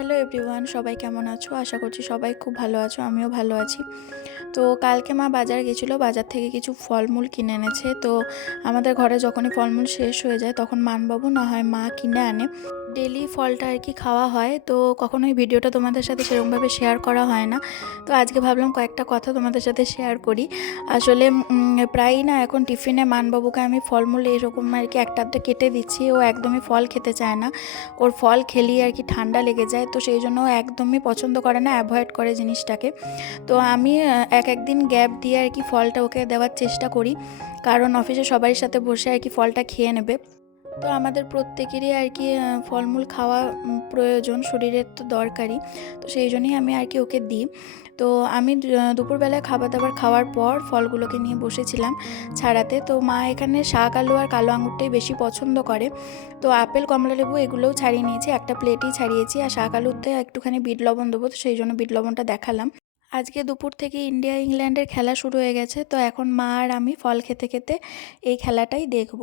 Hello everyone, সবাই কেমন আছো? আশা করছি সবাই খুব ভালো আছো, আমিও ভালো আছি। তো কালকে মা বাজার গেছিলো, বাজার থেকে কিছু ফলমূল কিনে এনেছে। তো আমাদের ঘরে যখনই ফলমূল শেষ হয়ে যায় তখন মানবাবু না হয় মা কিনে আনে। ডেলি ফলটা আর কি খাওয়া হয়, তো কখনোই ভিডিওটা তোমাদের সাথে সেরকমভাবে শেয়ার করা হয় না। তো আজকে ভাবলাম কয়েকটা কথা তোমাদের সাথে শেয়ার করি। আসলে প্রায়ই না এখন টিফিনে মানবাবুকে আমি ফলমূল এরকম আর কি একটা আধটা কেটে দিচ্ছি। ও একদমই ফল খেতে চায় না, ওর ফল খেলেই আর কি ঠান্ডা লেগে যায়। তো সেই জন্য ও একদমই পছন্দ করে না, অ্যাভয়েড করে জিনিসটাকে। তো আমি এক দিন গ্যাপ দিয়ে আর কি ফলটা ওকে দেওয়ার চেষ্টা করি, কারণ অফিসে সবার সাথে বসে আর কি ফলটা খেয়ে নেবে। তো আমাদের প্রত্যেকেরই আর কি ফলমূল খাওয়া প্রয়োজন, শরীরের তো দরকারই। তো সেই জন্যই আমি আর কি ওকে দিই। তো আমি দুপুরবেলায় খাবার দাবার খাওয়ার পর ফলগুলোকে নিয়ে বসেছিলাম ছাড়াতে। তো মা এখানে শাক আলু আর কালো আঙুরটাই বেশি পছন্দ করে। তো আপেল কমলা লেবু এগুলোও ছাড়িয়ে নিয়েছি, একটা প্লেটই ছাড়িয়েছি। আর শাক আলুতে একটুখানি বিট লবণ দেবো, তো সেই জন্য বিট লবণটা দেখালাম। আজকে দুপুর থেকে ইন্ডিয়া ইংল্যান্ডের খেলা শুরু হয়ে গেছে, তো এখন মা আর আমি ফল খেতে খেতে এই খেলাটাই দেখব।